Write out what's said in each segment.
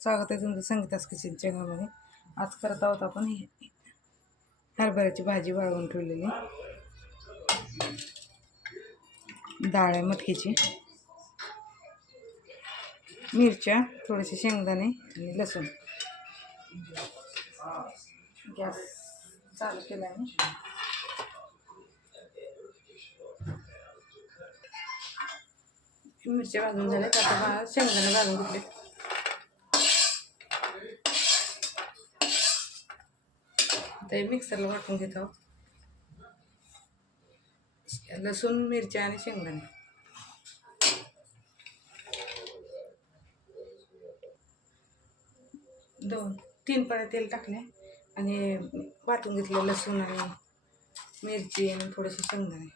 स्वागत आहे तुमचं संगीतास किचन चॅनलमध्ये. आज करत आहोत आपण हे हरभऱ्याची भाजी वाळवून ठेवलेली. डाळ आहे मटकीची. मिरच्या थोडेसे शेंगदाणे आणि लसूण. गॅस चालू केला मी मिरच्या भाजून झाल्या आता बा शेंगदाणे भाजून घेतले ते मिक्सरला वाटून घेत आहोत. लसूण मिरच्या आणि शेंगदाणे. दोन तीन पळ्या तेल टाकले आणि वाटून घेतलं लसूण आणि मिरची आणि थोडेसे शेंगदाणे.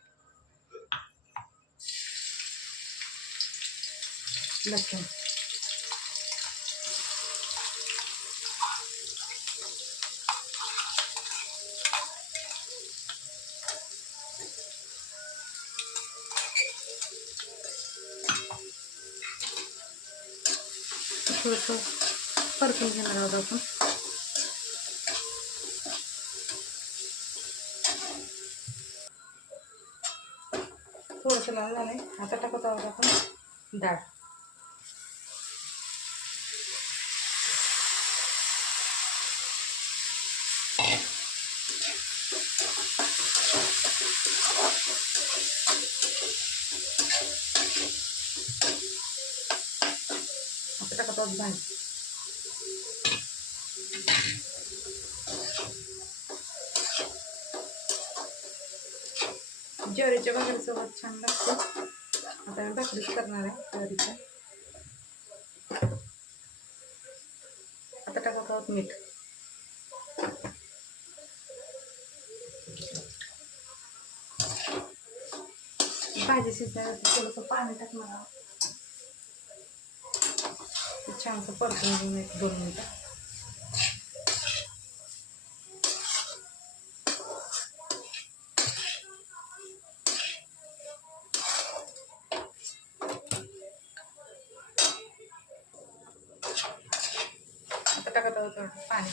लसूण. थोडंसं परतून घेणार आहोत आपण. थोडंसं लाल झालंय. आता टाकत आहोत आपण डाळ. आता टाकत भाजी. ज्वारीच्या भाकरीसोबत छान लागते. आता मी भाकरीच करणार आहे ज्वारीच्या. आता टाकत आहोत मीठ. भाजी शिजायला थोडंसं पाणी टाकणार आहोत. छानसं परतून घेऊन एक दोन मिनटं. आता टाकत पाणी.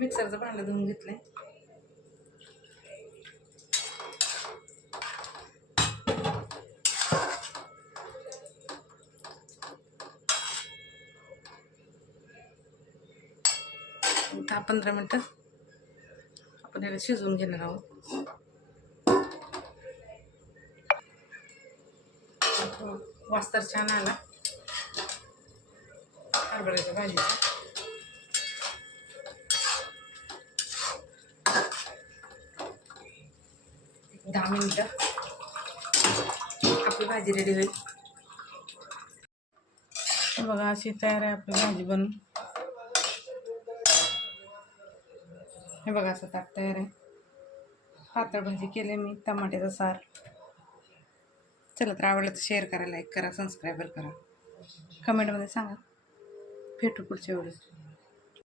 मिक्सरचं भांडं धुवून घेतलं दहा पंधरा मिनटं आपण याला शिजवून घेणार आहोत. वास्तर छान आला. हरभऱ्याच्या भाजीचा. दहा मिनिटं. आपली भाजी रेडी होईल. बघा अशी तयार आहे आपली भाजी बनून. हे बघा असं ताट तयार आहे. पातळ भाजी केली मी टमाट्याचा सार. चला तर आवडलं तर शेअर करा लाईक करा सबस्क्राईबर करा. कमेंटमध्ये सांगा. भेटू पुढच्या वेळेस.